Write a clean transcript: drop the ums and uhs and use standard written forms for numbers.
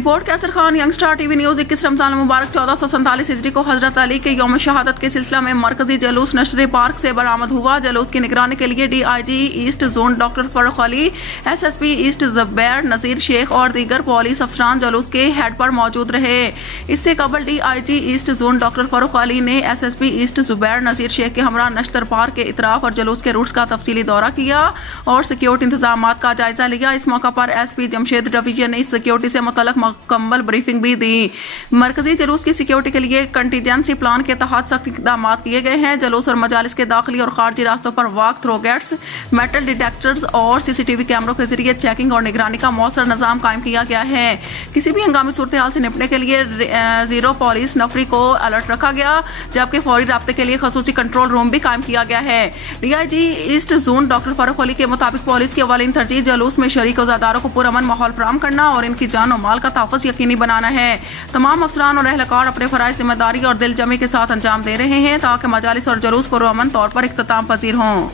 Report کیسر Khan young star T V news 21 رمضان المبارک 1447 ہجری کو حضرت علی کے یوم شہادت کے سلسلہ میں مرکزی جلوس نشر پارک سے برآمد ہوا۔ جلوس کی نگرانی کے لیے D I G east zone doctor Farooq Ali, S S P east Zubair Nazir Sheikh اور دیگر پولیس افسران جلوس کے ہیڈ پر موجود رہے۔ اس سے قبل D I G east zone doctor Farooq Ali نے S S P east Zubair Nazir Sheikh کے ہمراہ نشتر پارک کے اطراف اور جلوس کے روٹس کا تفصیلی دورہ کیا اور سیکیورٹی انتظامات کا جائزہ لیا۔ اس موقع پر ایس پی جمشید ڈویژن نے سیکیورٹی سے متعلق مکمل بریفنگ بھی دی۔ مرکزی جلوس کی سیکیورٹی کے لیے کنٹینجنسی پلان کے تحت سخت اقدامات کیے گئے ہیں۔ جلوس اور مجالس کے داخلی اور خارجی راستوں پر walk through gates, metal detectors اور سی سی ٹی وی کیمروں کے ذریعے چیکنگ اور نگرانی کا مؤثر نظام قائم کیا گیا ہے۔ کسی بھی ہنگامی صورتحال سے نپٹنے کے لیے 0 پولیس نفری کو الرٹ رکھا گیا، جبکہ فوری رابطے کے لیے خصوصی کنٹرول روم بھی قائم کیا گیا ہے۔ D I G east zone doctor Farooq Ali کے مطابق پولیس کی اولین ترجیح جلوس میں شریک عزاداروں کو پرامن ماحول فراہم کرنا اور ان کی جان و مال کا تحفظ یقینی بنانا ہے۔ تمام افسران اور اہلکار اپنے فرائض ذمہ داری اور دل جمعی کے ساتھ انجام دے رہے ہیں تاکہ مجالس اور جلوس پرامن طور پر اختتام پذیر ہوں۔